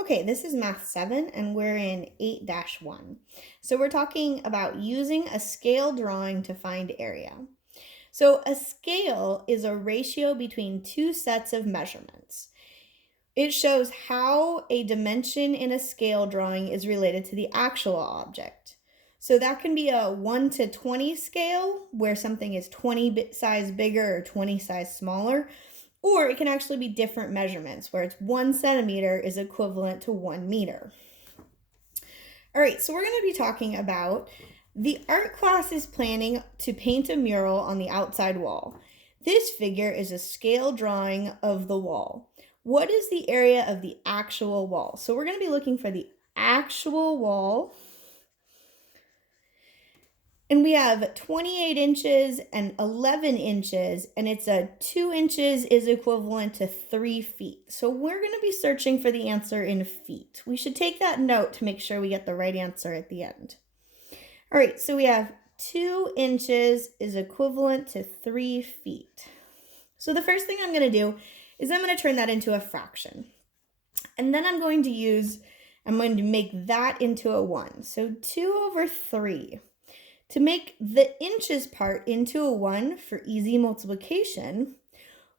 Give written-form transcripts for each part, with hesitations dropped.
Okay, this is Math 7 and we're in 8-1. So we're talking about using a scale drawing to find area. So a scale is a ratio between two sets of measurements. It shows how a dimension in a scale drawing is related to the actual object. So that can be a 1 to 20 scale where something is 20 size bigger or 20 size smaller. Or it can actually be different measurements where it's 1 centimeter is equivalent to 1 meter. All right, so we're going to be talking about the art class is planning to paint a mural on the outside wall. This figure is a scale drawing of the wall. What is the area of the actual wall? So we're going to be looking for the actual wall. And we have 28 inches and 11 inches, and it's 2 inches is equivalent to 3 feet. So we're going to be searching for the answer in feet. We should take that note to make sure we get the right answer at the end. All right, so we have 2 inches is equivalent to 3 feet. So the first thing I'm going to do is I'm going to turn that into a fraction. And then I'm going to make that into a 1. So 2/3. To make the inches part into a 1 for easy multiplication,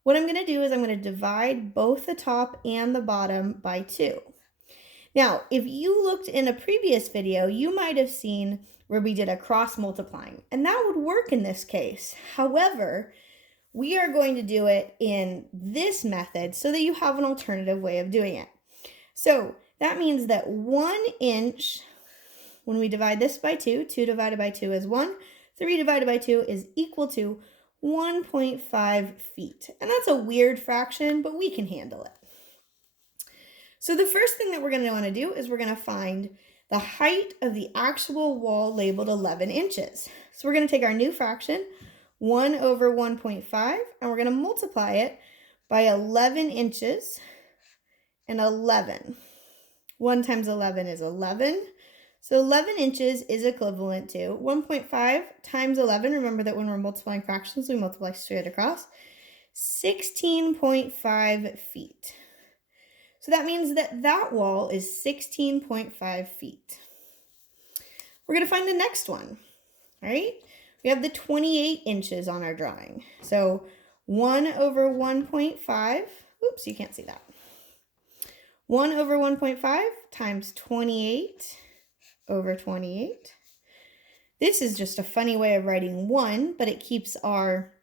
what I'm going to do is I'm going to divide both the top and the bottom by 2. Now, if you looked in a previous video, you might have seen where we did a cross multiplying, and that would work in this case. However, we are going to do it in this method so that you have an alternative way of doing it. So that means that 1 inch, when we divide this by 2, 2 divided by 2 is 1. 3 divided by 2 is equal to 1.5 feet. And that's a weird fraction, but we can handle it. So the first thing that we're going to want to do is we're going to find the height of the actual wall labeled 11 inches. So we're going to take our new fraction, 1/1.5, and we're going to multiply it by 11 inches and 11. 1 times 11 is 11. So 11 inches is equivalent to 1.5 times 11. Remember that when we're multiplying fractions, we multiply straight across. 16.5 feet. So that means that that wall is 16.5 feet. We're going to find the next one, all right? We have the 28 inches on our drawing. So 1/1.5, oops, you can't see that. 1/1.5 times 28/28. This is just a funny way of writing 1, but it keeps our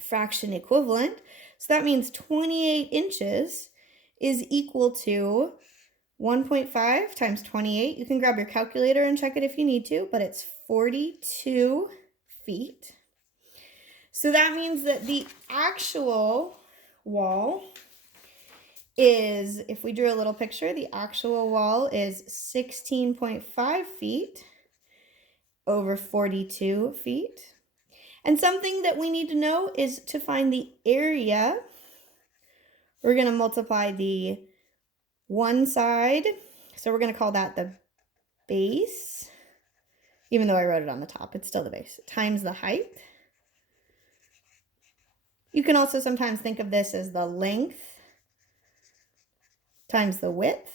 fraction equivalent. So that means 28 inches is equal to 1.5 times 28. You can grab your calculator and check it if you need to, but it's 42 feet. So that means that the actual wall is, if we drew a little picture, the actual wall is 16.5 feet over 42 feet. And something that we need to know is to find the area. We're going to multiply the one side. So we're going to call that the base. Even though I wrote it on the top, it's still the base. Times the height. You can also sometimes think of this as the length times the width,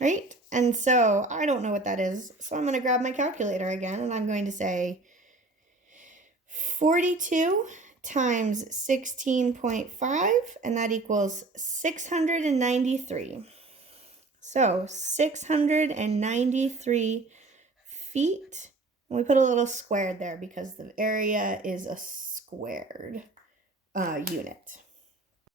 right? And so I don't know what that is, so I'm going to grab my calculator again, and I'm going to say 42 times 16.5, and that equals 693. So 693 feet. And we put a little squared there because the area is a squared unit.